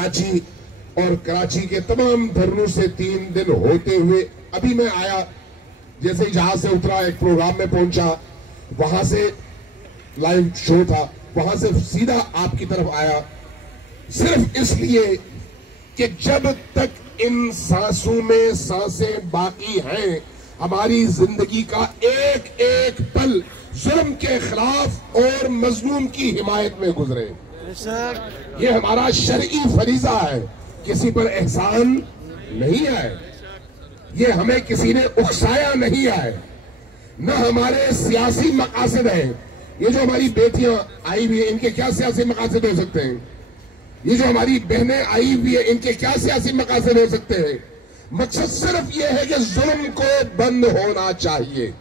कराची और कराची के तमाम धरनों से 3 दिन होते हुए अभी मैं आया, जैसे ही जहाज से उतरा एक प्रोग्राम में पहुंचा, वहां से लाइव शो था, वहां से सीधा आपकी तरफ आया, सिर्फ इसलिए कि जब तक इन सांसों में सांसें बाकी हैं, हमारी जिंदगी का एक एक पल जुल्म के खिलाफ और मजलूम की हिमायत में गुजरे। ये हमारा शरई फरीजा है, किसी पर एहसान नहीं आए, ये हमें किसी ने उकसाया नहीं आए, न हमारे सियासी मकासद हैं। ये जो हमारी बेटियां आई हुई है, इनके क्या सियासी मकासद हो सकते हैं? ये जो हमारी बहनें आई हुई है, इनके क्या सियासी मकासद हो सकते हैं? मकसद सिर्फ ये है कि जुल्म को बंद होना चाहिए।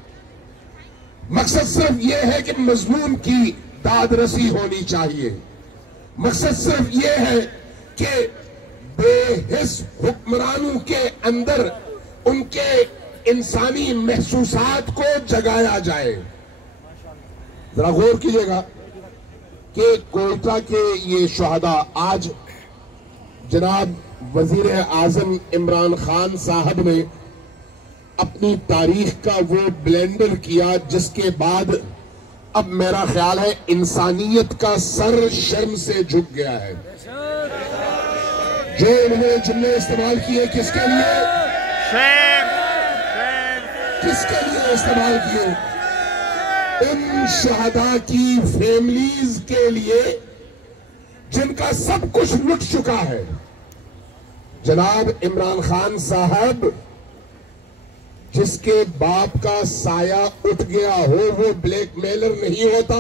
मकसद सिर्फ ये है कि मजलूम की दादरसी होनी चाहिए। मकसद सिर्फ ये है कि बेहिस हुक्मरानों के अंदर उनके इंसानी महसूसात को जगाया जाए। जरा गौर कीजिएगा कि कोयटा के ये शहादा आज जनाब वजीर आजम इमरान खान साहब ने अपनी तारीख का वो ब्लेंडर किया, जिसके बाद अब मेरा ख्याल है इंसानियत का सर शर्म से झुक गया है। जो उन्होंने जुमले इस्तेमाल किए, किसके लिए किसके लिए इस्तेमाल किए? उन शहादा की फैमिलीज के लिए जिनका सब कुछ लुट चुका है। जनाब इमरान खान साहब, जिसके बाप का साया उठ गया हो, वो ब्लैकमेलर नहीं होता।